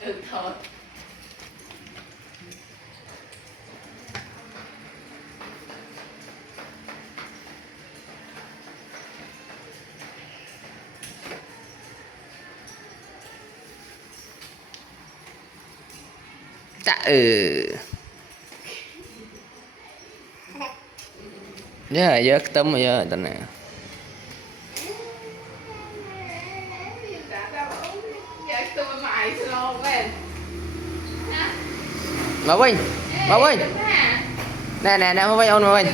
Ừ thôi. Dạ giờ tấm rồi giờ tận này mà Vinh nè nè nè Vinh ôn mà Vinh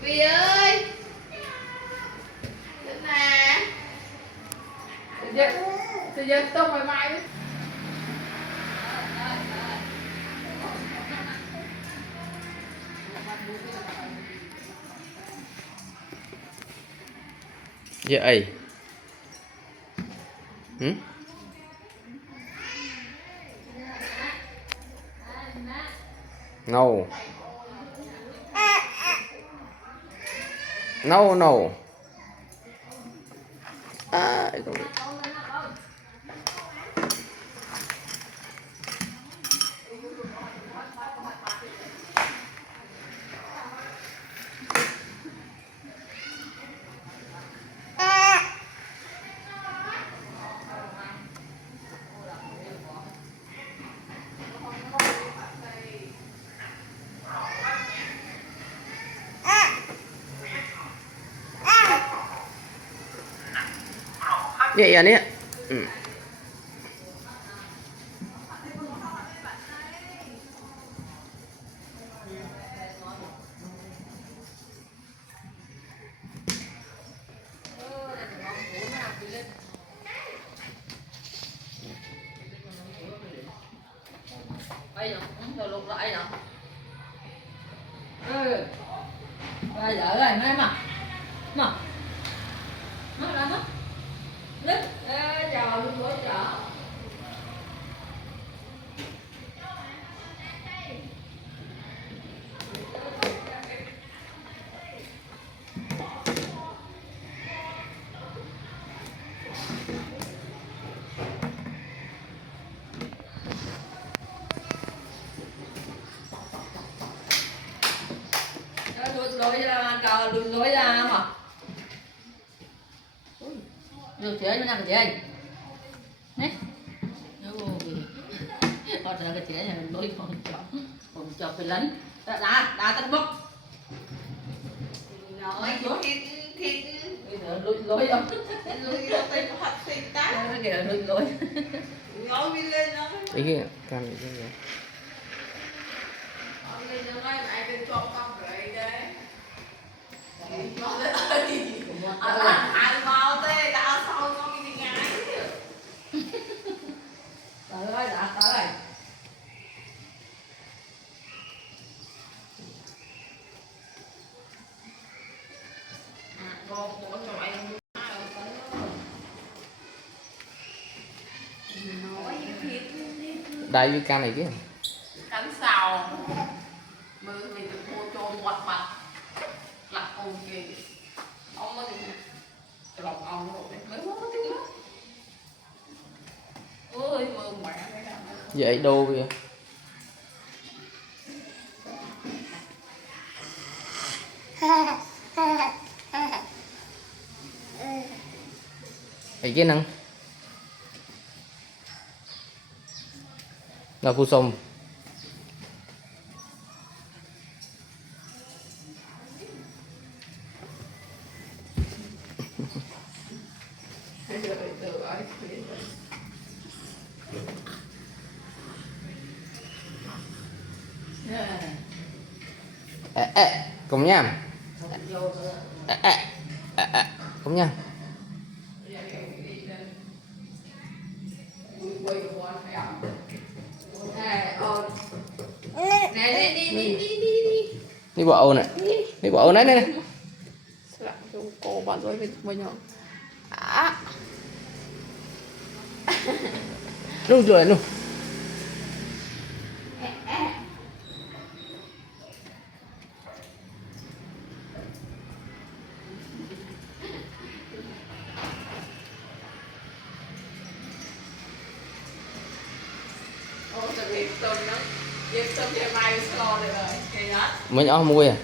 Vì ơi nè tự nhiên tông mày mày giờ ấy no no no à, vậy anh ấy bây giờ rồi lục lại rồi bây giờ này mấy mà nó ra hết lít chờ luôn bữa chờ lùi ra cờ lùi ra mà được chế nó nằm cái gì nè con cái chế này lùi còn chọc phải lấn đá tắt bốc nói thịt lùi lùi không lùi đâu tay thật xinh tá cái kìa lùi ngồi đi lên nó ý kia cam gì vậy lên nó ngay mà ai bên trong con rồi đấy con ơi ai mau tê đã sau con đi ngay tới ơi đã tới con của trọi đây với cam này chứ cánh sào mưa mình được mua trôn quạt mặt lạc ôn kì ông mới lọc ông rồi mới mất tiếng đó ôi mưa mẹ vậy đô kìa ấy cái năng là phu sông cùng nha cùng nha đi bộ ôn này đi bộ ôn đấy này cô bạn rồi với nhau luôn rồi luôn tôm nó giết tôm thì mai slo được rồi cái đó mình ở mui à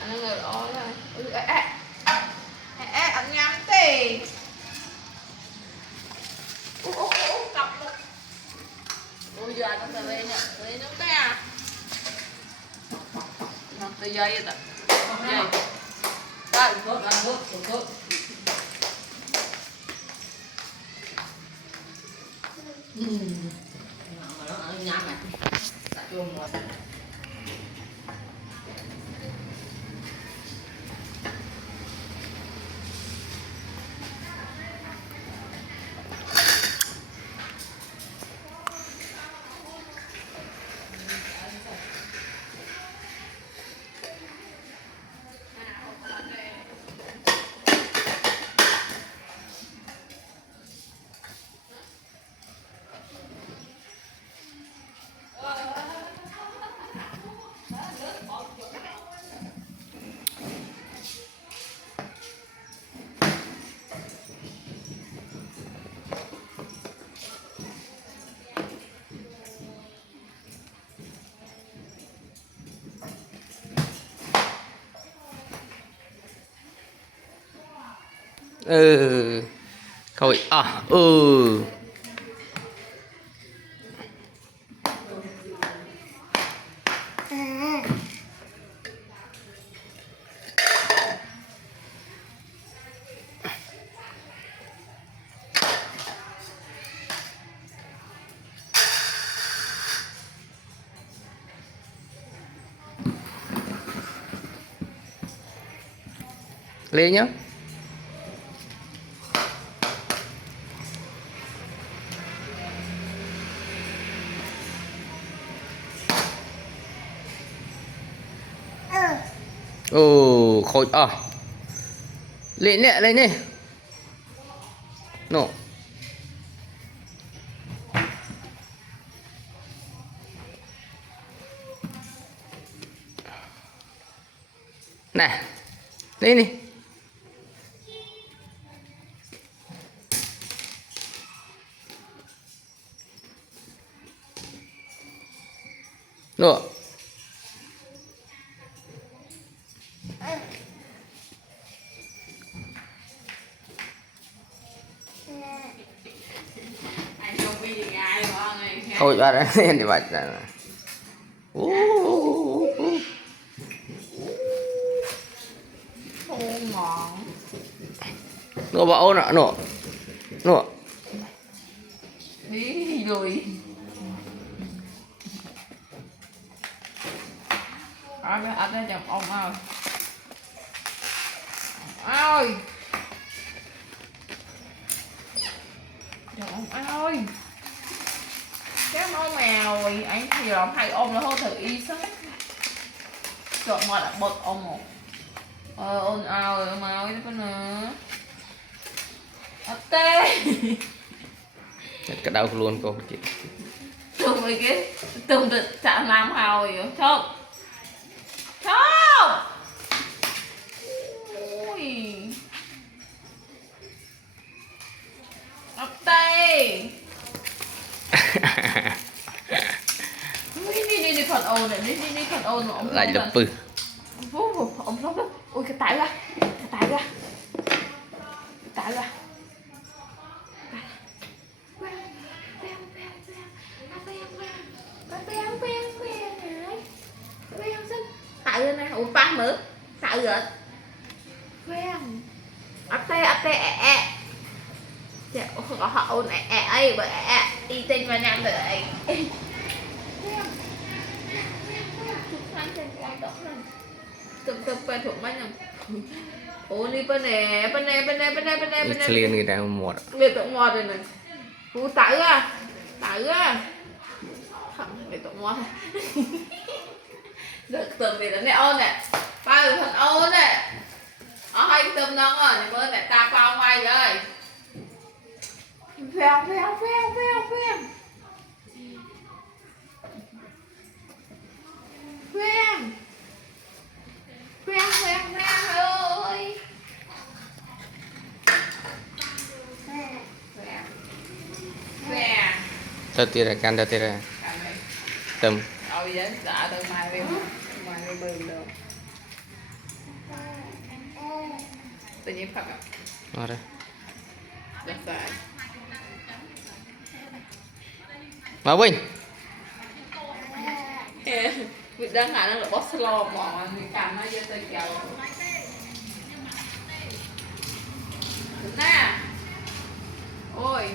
anh người đó là anh nhắm tì cặp ôi giờ nó sẽ lên nè lên nó cái à nó tới dây rồi dây đây tốt ăn tốt tốt nó nhắm này đặt chung rồi ừ thôi à ừ lên nhá ồ khôi à lên nè lên nè nổ nè lên đi nổ anh không bị gì ai mà này thôi ba đã lên thì bạch là không ngon nổ vào nè nổ nổ đi rồi anh ra chồng ông ơi ơi chồng ông ơi cái ông mèo rồi anh thì làm hay ôm nó hơi thử y sức chọn mà đã bật ông một ôn ào rồi mà ơi nó nữa tê cái đau luôn cô chị tụi mấy cái tụi được chạm làm hào rồi không không ui tê đi phần ồn này đi phần ồn mà ông lại lập bự ông không đó ui cái tải ra tại ra nè ui ba mở sợ rồi quen ate họ ôn ấy bởi đi tên mà nam rồi tập quen thuộc mấy nhầm ủa đi bên này liền người ta một về tụng ngọt rồi này ủa tải ra về tụng ngọt được tầm thì nó nè ôn nè ba được phần ôn nè ở hai cái tầm nó rồi thì mới lại ta bao ngoài rồi phèo tao tira can tao tira Cả này. tầm Ôi vậy đã từ mai về bừng được. Tự nhiên Phật ạ. nó đây Được rồi. mà Vinh Vì đơn giản là boss lo mà mình cầm nó vô tôi chào. Đúng nè. Ôi